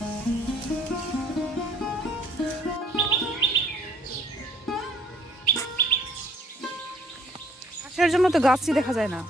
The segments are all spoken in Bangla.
আসার জন্য তো গাছই দেখা যায় না।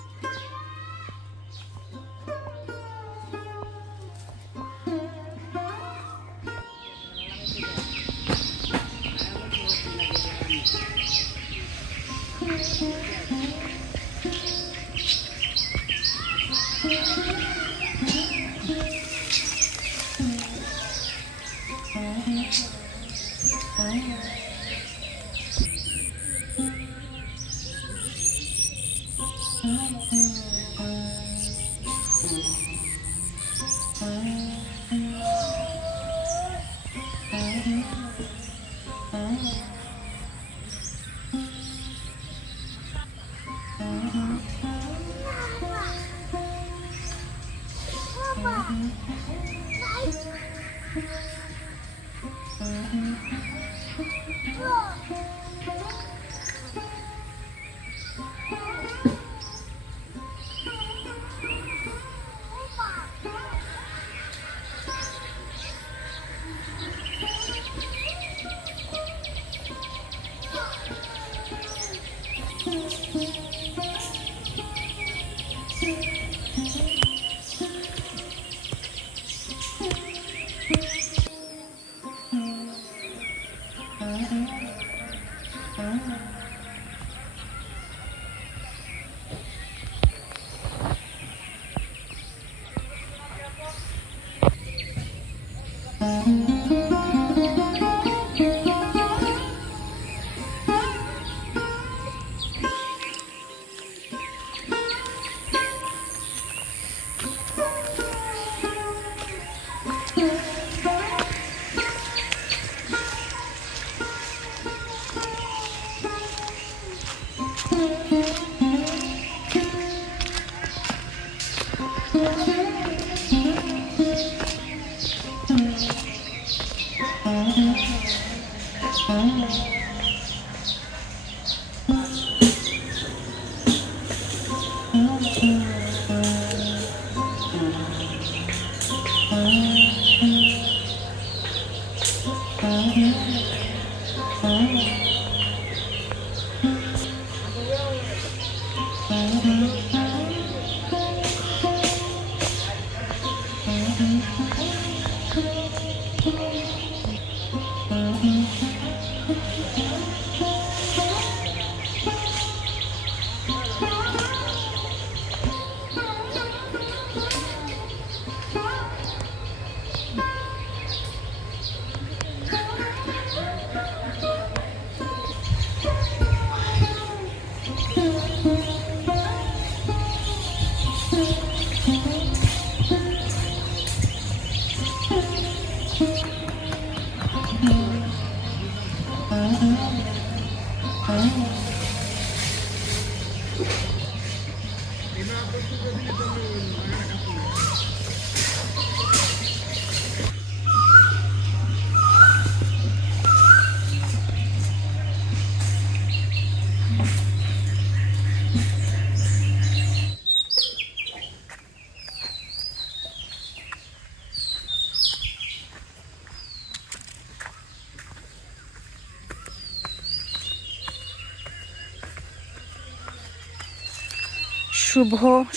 শুভ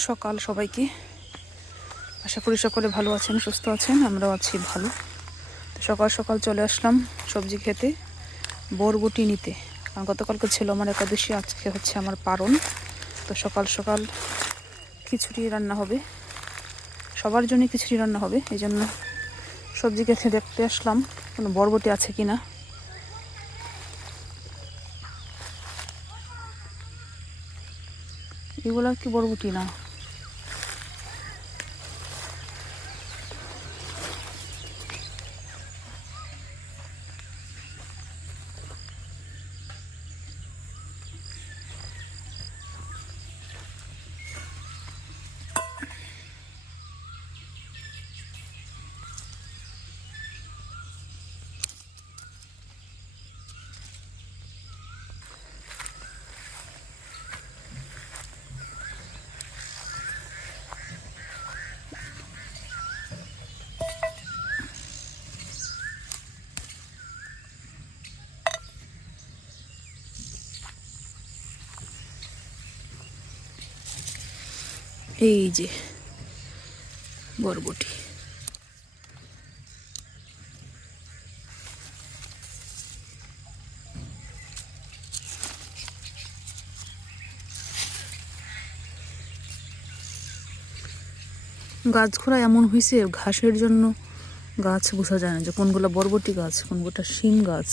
সকাল সবাইকে। আশা করি সকলে ভালো আছেন, সুস্থ আছেন, আমরাও আছি ভালো। তো সকাল সকাল চলে আসলাম সবজি খেতে, বরবটি নিতে। কারণ গতকালকে ছিল আমার একাদশী, আজকে হচ্ছে আমার পারণ। তো সকাল সকাল খিচুড়ি রান্না হবে, সবার জন্য খিচুড়ি রান্না হবে। এই জন্য সবজি খেতে দেখতে আসলাম কোনো বরবটি আছে কিনা। এগুলা কি বরবটি না? এই যে বরবটি। গাছগুলো এমন হয়েছে, ঘাসের জন্য গাছ বোঝা যায় না যে কোনগুলো বরবটি গাছ, কোনগুলো শিম গাছ।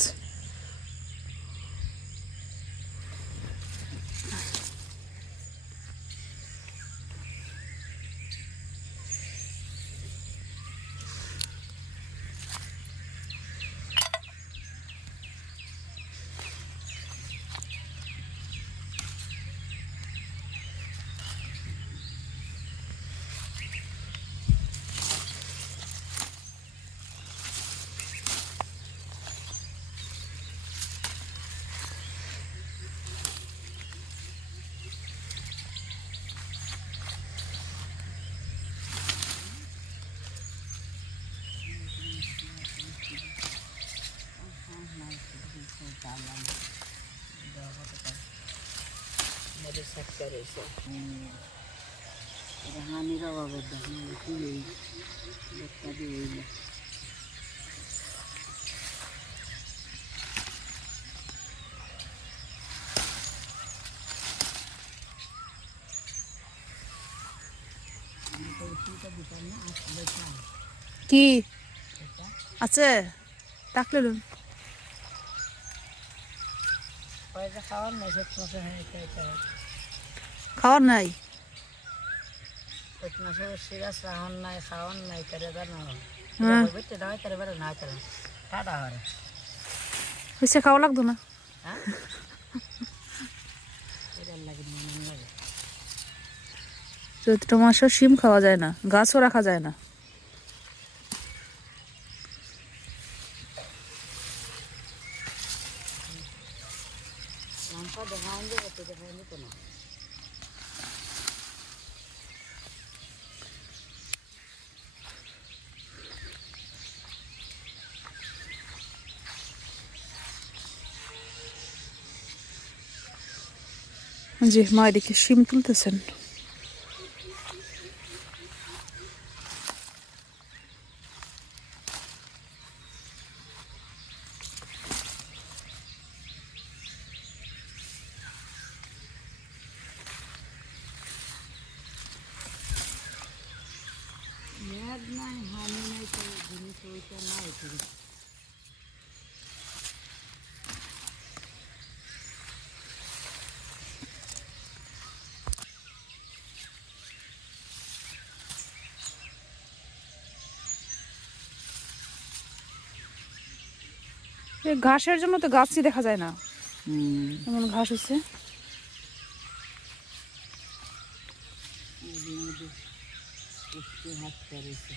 হানির অভাবের দেখুন কি এই লোকটা দিয়ে এই কি আছে ডাকলে পয়সা খাওয়ার নাই সে মাসে খাওয়ার নাই? এক মাসে সিরাজ রাহন নাই খাওয়ান নাই করে জানো হ্যাঁ বেটে দাও করে বেড়ে না করে টাটা হরে হয়েছে, খাওয়া লাগতো না? হ্যাঁ এটার লাগে মনে লাগে চৈত্র মাসে শিম খাওয়া যায় না, গাছও রাখা যায় না। লঙ্কা দেখান যে কত দেখান তো না যে মা এদিকে শিম তুলতেছেন। মেঘ নাই হানি নাই তো জিনিস ওইটা নাই এই ঘাসের জন্য তো গাছই দেখা যায় না, এমন ঘাস হচ্ছে। হাত করেছে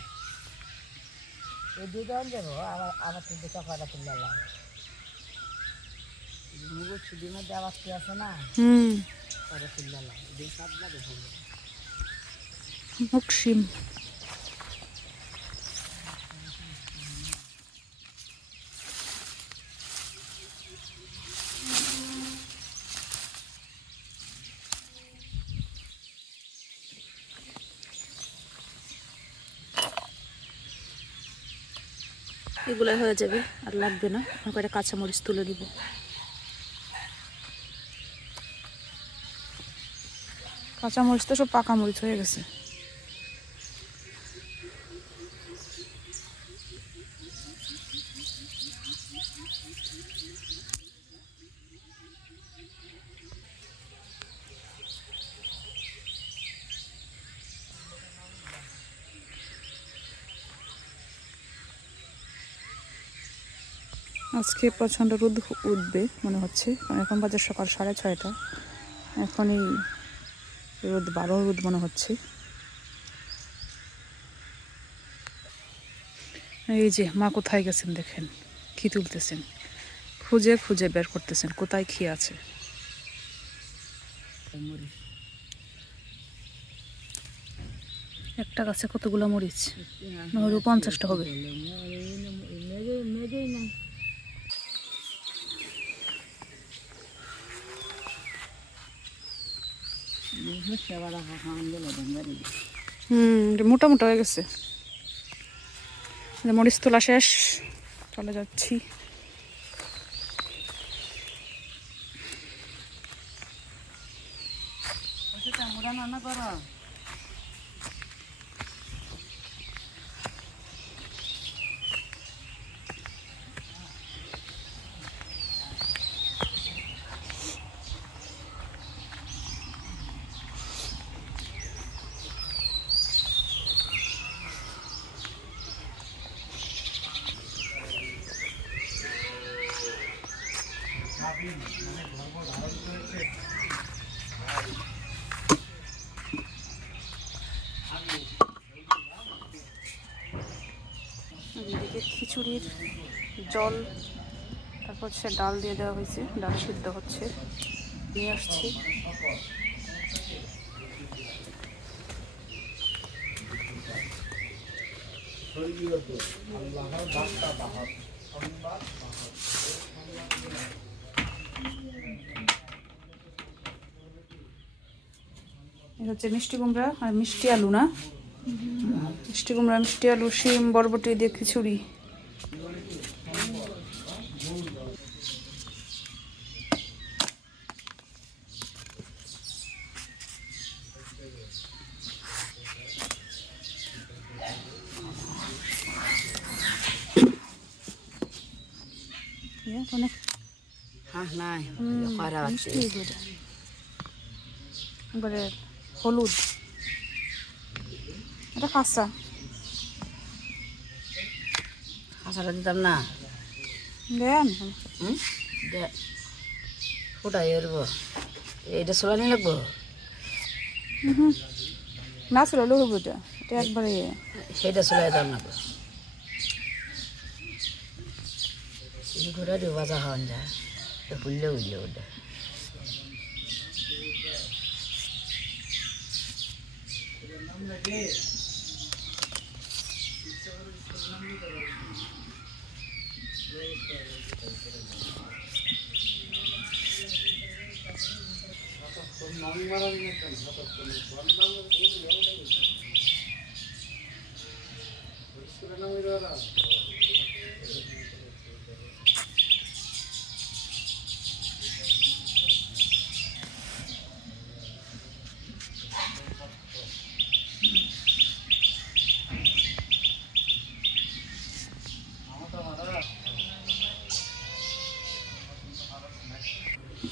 এই দুজন যাবো আবার আবার তিনটে চকাটা তুললাম মুগো ছুটির মধ্যে আবার কি আছে না পরে তুললাম দুই সাতটা দেখুন মুখ শিম। এগুলাই হয়ে যাবে, আর লাগবে না। এখন কয়েকটা কাঁচামরিচ তুলে দিব। কাঁচামরিচ তো সব পাকা মরিচ হয়ে গেছে। আজকে প্রচণ্ড রোদ উঠবে মনে হচ্ছে, কারণ এখন বাজে সকাল 6:30। এখনই রোদ, 12 রোদ মনে হচ্ছে। এই যে মা কোথায় গেছেন দেখেন, কি তুলতেছেন, খুঁজে খুঁজে বের করতেছেন কোথায় কি আছে। একটা গাছে কতগুলো মরিচ, হয়তো 50টা হবে। সেবাটা খাওয়ান গেলে বেঙ্গারি এটা মোটা মোটা হয়ে গেছে। মরিচ তোলা শেষ, চলে যাচ্ছি। রান্না করো এদিকে খিচুড়ির জল, তারপর হচ্ছে ডাল দিয়ে দেওয়া হয়েছে, ডাল সিদ্ধ হচ্ছে, নিয়ে আসছি। এটা হচ্ছে মিষ্টি কুমড়া আর মিষ্টি আলু, না মিষ্টি কুমড়া, মিষ্টি আলু, শিম, বরবটি দিয়ে খিচুড়ি। অনেক হ্যাঁ নাই করা আছে মিষ্টি এগুলো। এবারে হলুদ, এটা কাঁচা, খাসাটা দিতাম না দেন ওটাই এরব এইটা সোলানি লাগবো না ছিল লোক এটা, এটা একবারে সেটা সোলাই দাম না ঘুরে বাজা খাওয়ান যায় বুঝলে বুঝলে ওটা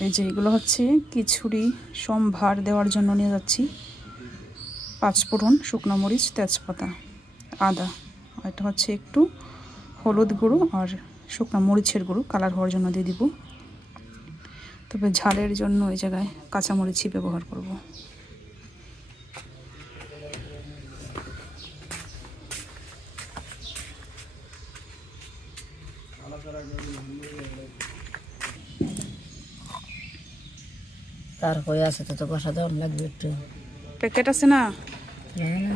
এই যে এগুলো হচ্ছে খিচুড়ি সম্ভার দেওয়ার জন্য নিয়ে যাচ্ছি। 5 ফোড়ন, শুকনো মরিচ, তেজপাতা, আদা, আর এটা হচ্ছে একটু হলুদ গুঁড়ো আর শুকনো মরিচের গুঁড়ো কালার হওয়ার জন্য দিয়ে দিব। তবে ঝালের জন্য এই জায়গায় কাঁচামরিচই ব্যবহার করব। তার হয়ে আছে তো কষা দেওয়ার লাগবে একটু প্যাকেট আছে না? না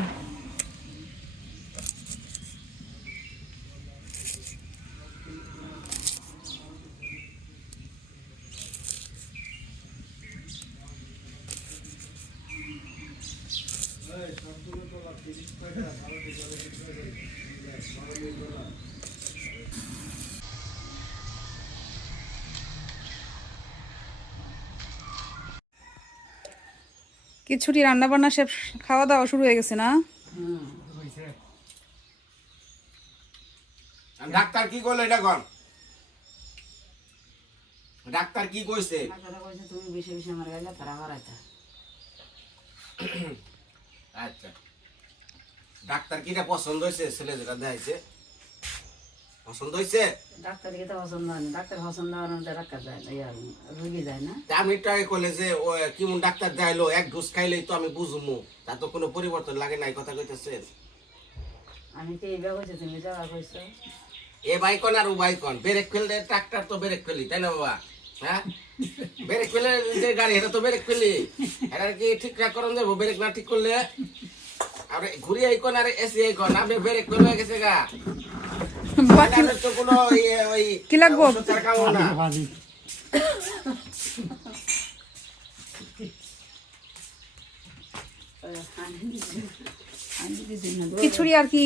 খিচুড়ি রান্না বান্না সব খাওয়া দাওয়া শুরু হয়ে গেছে না? ডাক্তার কি করলো এটা কর? ডাক্তার কি কইছে? তুমি বেশি বেশি আমার গাইলে তারা হারাইতা আচ্ছা, ডাক্তার কিটা পছন্দ হয়েছে? ছেলে যেটা দেখাইছে পছন্দ হয়েছে? ডাক্তার কি তো পছন্দ হয় না, ডাক্তার পছন্দ হয় না ডাক্তার যায় না, রুগী যায় না। তা আমি একটু আগে কইলে যে ও কেমন ডাক্তার দেখাইলো, এক ডোজ খাইলেই তো আমি বুঝবো, তা তো কোনো পরিবর্তন লাগে নাই, কথা কইতেছেন। আমি তো এই ব্যবস্থা তুমি যাওয়া কইছো এ বাইকন আর ও বাইকন, ব্রেক ফেললে ট্রাক্টর তো ব্রেক ফেলি, তাই না বাবা? হ্যাঁ, ব্রেক ফেলে যে গাড়ি এটা তো ব্রেক ফেলি, এটা কি ঠিকঠাক করন যাবো? ব্রেক না ঠিক করলে আর ঘুরি আইকন আর এসি আইকন, আপনি ব্রেক ফেল হয়ে গেছে গা। তো কোনো কি লাগবো? খাবো না। খিচুড়ি আর কি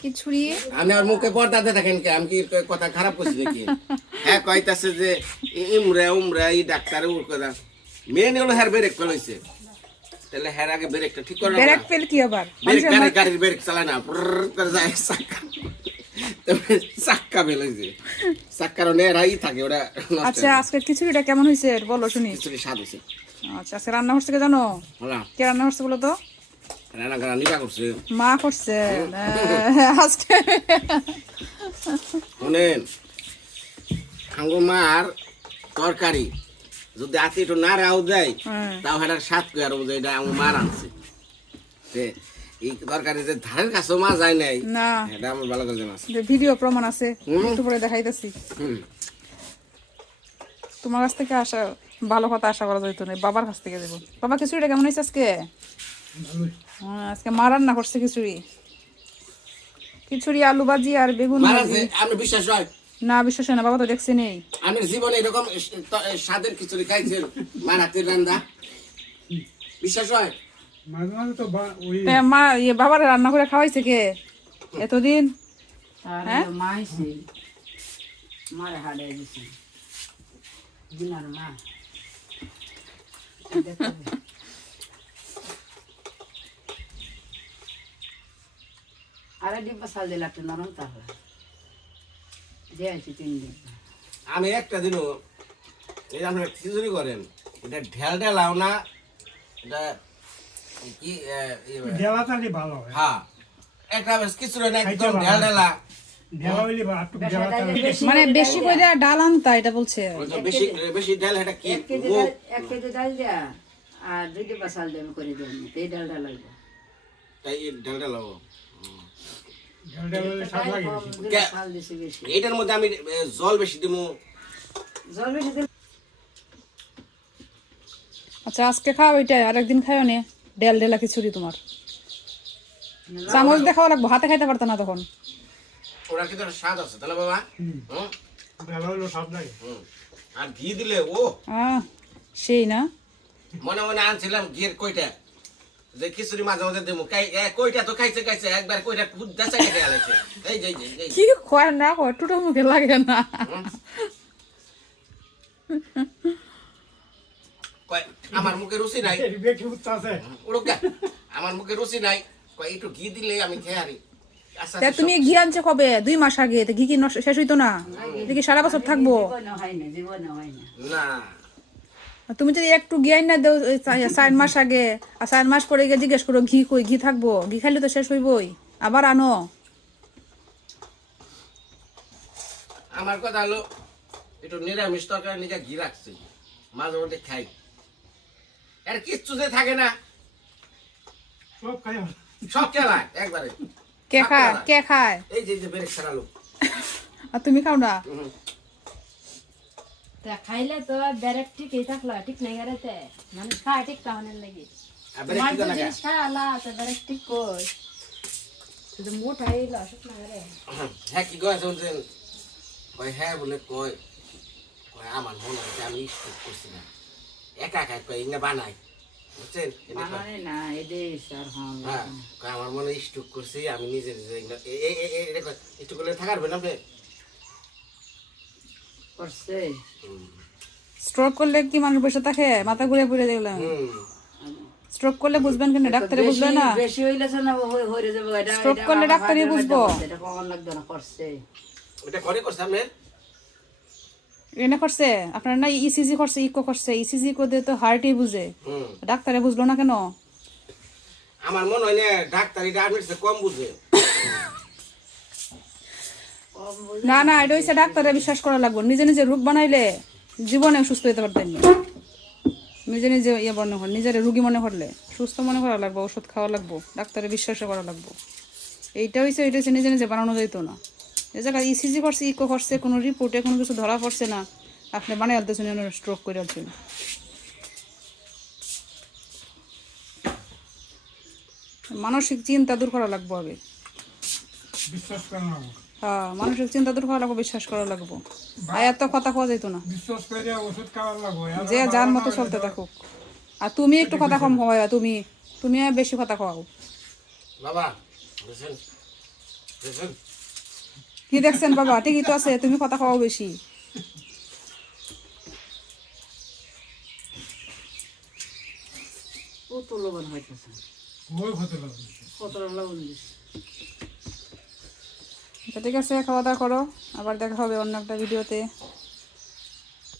খিচুড়ি আমি আর মুখে পর্দাতে থাকেন কে আমি কি কথা খারাপ করছি নাকি হ্যাঁ কইতাছে যে উমরা এই ডাক্তারে উর কথা মেন হলো হ্যার ব্রেক ফেল হইছে তাহলে হ্যার আগে ব্রেকটা ঠিক করে ব্রেক ফেল কি আবার ব্রেক গাড়ির ব্রেক চালায় না করে যায় চাক্কা চাক্কা ফেল হইছে চাক্কার নেড়াই থাকে ওটা আচ্ছা আজকে খিচুড়িটা কেমন হয়েছে বলো শুনি খিচুড়ি স্বাদ হইছে আচ্ছা আজকে রান্না করছে কে জানো হলা কে রান্না করছে বলো তো রান্না করা নিবা করছে মা করছে আজকে শুনেন খাঙ্গো মার তরকারি যদি আতি একটু না রাও দেয় তাও হেটার স্বাদ করে আর এটা আমার মার আনছে এই তরকারি যে ধারের কাছেও মা যায় নাই না এটা আমার ভালো করে জানা আছে ভিডিও প্রমাণ আছে একটু পরে দেখাইতেছি তোমার কাছ থেকে আশা ভালো কথা আশা করা যেত না বাবার কাছ থেকে দেবো বাবা খিচুড়িটা কেমন হয়েছে আজকে আজকে মা রান্না করছে খিচুড়ি খিচুড়ি আলু ভাজি আর বেগুন ভাজি আপনি বিশ্বাস হয় না বিশ্বাস হয় না বাবা তো দেখছি নেই আমি জীবনে এরকম স্বাদের খিচুড়ি খাইছেন মার হাতের রান্না বিশ্বাস হয় মাঝে মাঝে তো ওই মা বাবার রান্না করে খাওয়াইছে কে এতদিন আর মা আইছে মার হাড়ে দিছে দিনার মা আরে ডিব্বা সাল দিলে একটা নরম তাহলে দিয়েছি 3 দিন আমি একটা দিনও এই যে আপনারা খিচুড়ি করেন এটা ঢেল ঢেলাও না এটা কি ঢেলাটালি ভালো হয় হ্যাঁ একটা বেশ খিচুড়ি না একদম ঢেল ঢেলা ঢেলা হইলে একটু ঢেলাটালি মানে বেশি করে ডাল আনতা এটা বলছে বেশি বেশি ঢেল এটা কি 1 কেজি ডাল দেয়া আর 2 ডিব্বা সাল দিয়ে আমি করে দেব এই ডালটা লাগবে তাই এই ঢেল ঢেলাও ঢেলাটালি স্বাদ লাগে বেশি। সাল দিছি বেশি এটার মধ্যে আমি জল বেশি দিমু জল বেশি দিলে আচ্ছা আজকে খাও এটা আর একদিন খাও নে ডেল ডেলা খিচুড়ি তোমার চামচ দেখাও লাগবো হাতে খাইতে পারতো না তখন ওরা কিন্তু একটা স্বাদ আছে তাহলে বাবা হুম ঢেলা হইলে স্বাদ লাগে হুম। আর ঘি দিলে ও সেই না মনে মনে আনছিলাম ঘিয়ের কইটা যে খিচুড়ি মাঝে মাঝে দেবো কইটা তো খাইছে খাইছে একবার কইটা দেশা কেটে আলাইছে এই যে এই কি খোয়া না খোয়া টুটো মুখে লাগে না কয় আমার মুখে রুচি নাই বেশি উত্তা আছে ওরকা আমার মুখে রুচি নাই কয় একটু ঘি দিলে আমি খেয়ে হারি আচ্ছা তা তুমি ঘি আনছো কবে 2 মাস আগে তো ঘি কি শেষ হইতো না দেখি সারা বছর থাকবো জীবনে হয় না না তুমি যদি একটু ঘি আইন না দেও 4 মাস আগে আর 4 মাস পরে গিয়ে জিজ্ঞেস করো ঘি কই ঘি থাকবো ঘি খাইলে তো শেষ হইবই আবার আনো আমার কথা হলো একটু নিরামিষ তরকারি নিয়ে ঘি রাখছি মাঝে মধ্যে খাই আর কিচ্ছু যে থাকে না সব খাই সব খেলায় একবারে কে খায় এই যে বেরেক ছাড়ালো আর তুমি খাও না তা খাইলে তো ব্যারেক ঠিকই থাকলো ঠিক নাই গাড়িতে মানুষ খায় ঠিক তাহলে লাগে আর বেরেক তোমার কি তো লাগে জিনিস খায় আলা তো ব্যারেক ঠিক কই শুধু মোটা হইলো শুকনা গাড়ি হ্যাঁ কি কয় শুনছেন কয় হ্যাঁ বলে কয় কয় আমার মনে হয় যে আমি স্টক করছি না একা একা কয় ইংনা বানাই বুঝছেন এটা কয়, মানে না এটাই স্যার হ্যাঁ কয় আমার মনে হয় স্টক করছি আমি নিজে নিজে ইংনা এটা কয় একটু করলে থাকার না আপনি করছে স্ট্রোক করলে কি মানুষ বসে থাকে মাথা ঘুরে ঘুরে দেখলাম স্ট্রোক করলে বুঝবেন কেন ডাক্তারে বুঝবে না বেশি হইলে না হইরে যাবে এটা Stroke করলে ডাক্তারই বুঝবো। এটা কখন লাগবে না করছে ওটা করে করছে আপনি এনে করছে আপনার না ইসিজি করছে ইকো করছে ইসিজি করে তো হার্টই বুঝে হুম ডাক্তারে বুঝলো না কেন আমার মনে হয় না ডাক্তার এটা আপনার চেয়ে কম বুঝে না না এটা হচ্ছে ডাক্তারে বিশ্বাস করা লাগবে নিজে নিজে রোগ বানাইলে জীবনে সুস্থ হতে পারতেন না নিজে নিজে মনে কর নিজের রুগী মনে করলে সুস্থ মনে করা লাগবে ওষুধ খাওয়া লাগবো ডাক্তারে বিশ্বাস করা লাগবো এটা হচ্ছে নিজে নিজে বানানো যাইতো না এই জায়গায় ইসিজি করছে ইকো করছে কোনো রিপোর্টে কোনো কিছু ধরা পড়ছে না আপনি বানিয়ে আলতেছেন স্ট্রোক করে আলছেন মানসিক চিন্তা দূর করা লাগবো আগে বিশ্বাস করে না হ্যাঁ মানসিক চিন্তা দূর করা লাগবো বিশ্বাস করা লাগবো আর এত কথা খাওয়া যেত না বিশ্বাস করে ওষুধ খাওয়ার লাগবে যে যার মতো চলতে থাকুক আর তুমি একটু কথা কম হয় তুমি তুমি আর বেশি কথা খাওয়াও। বাবা দেখছেন দেখছেন কি দেখছেন বাবা? ঠিকই তো আছে, তুমি কথা খাওয়াও বেশি। কত লবণ হইতেছে, ওই হতে লাগবে। কত লবণ দিস। তো ঠিক আছে, খাওয়া দাওয়া করো, আবার দেখা হবে অন্য একটা ভিডিওতে।